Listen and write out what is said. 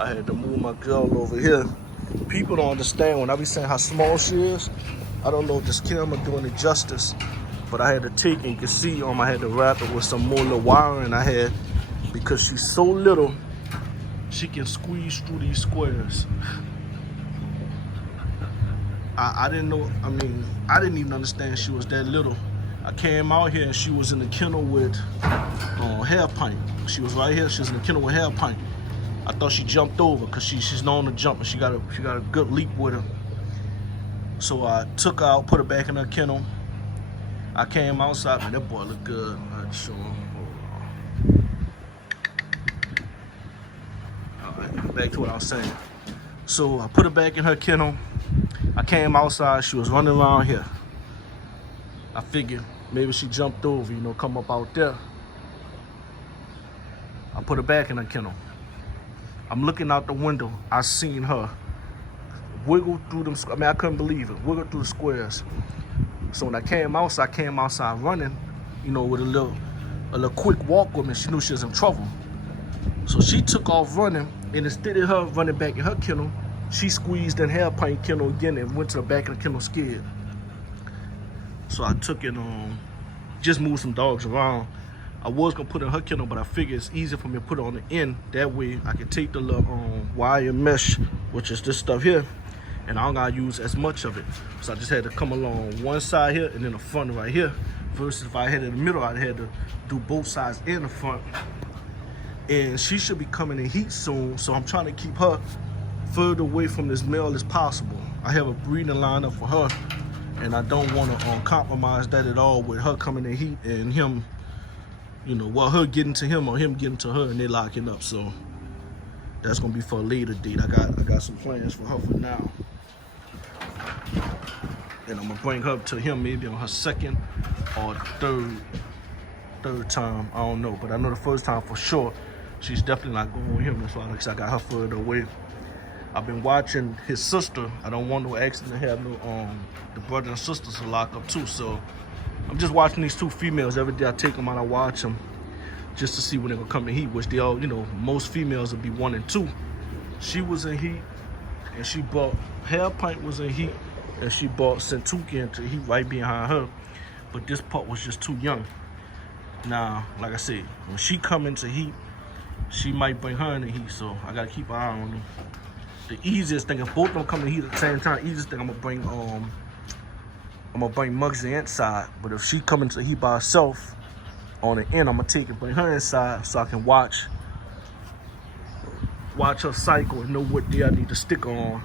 I had to move my girl over here. People don't understand when I be saying how small she is. I don't know if this camera doing it justice, but I had to take, and you can see I had to wrap it with some more little wiring I had, because she's so little, she can squeeze through these squares. I didn't know, I didn't even understand she was that little. I came out here and she was in the kennel with hair paint. She was right here, she was in the kennel with hair paint. I thought she jumped over because she's known to jump, and she got a good leap with her. So I took her out, put her back in her kennel. I came outside, man, that boy looked good. I had to show him. All right, back to what I was saying. So I put her back in her kennel. I came outside, she was running around here. I figured maybe she jumped over, come up out there. I put her back in her kennel. I'm looking out the window. I seen her wiggle through them. I couldn't believe it. Wiggle through the squares. So when I came outside running, with a little quick walk with me. She knew she was in trouble. So she took off running, and instead of her running back in her kennel, she squeezed in hair paint kennel again and went to the back of the kennel scared. So I took it just moved some dogs around. I was gonna put it in her kennel, but I figured it's easier for me to put it on the end. That way I can take the little wire mesh, which is this stuff here, and I don't gotta use as much of it. So I just had to come along one side here and then the front right here. Versus if I had it in the middle, I'd had to do both sides in the front. And she should be coming in heat soon, so I'm trying to keep her further away from this male as possible. I have a breeding lineup for her, and I don't want to compromise that at all with her coming in heat and him, her getting to him or him getting to her and they locking up. So that's gonna be for a later date. I got some plans for her for now, and I'm gonna bring her to him maybe on her second or third time. I don't know, but I know the first time for sure she's definitely not going with him. That's why I got her further away. I've been watching his sister. I don't want no accident to have no the brother and sisters to lock up too. So I'm just watching these two females every day. I take them out, I watch them just to see when they're gonna come in heat, which they all, most females will be 1 and 2. She was in heat, and she bought hair paint was in heat, and she bought Centuki into heat right behind her. But this pup was just too young. Now, like I said, when she come into heat, she might bring her in the heat. So I gotta keep an eye on them. The easiest thing, if both of them come in heat at the same time, easiest thing I'm gonna bring Muggsy inside. But if she come into heat by herself on the end, I'm gonna bring her inside so I can watch her cycle and know what day I need to stick on.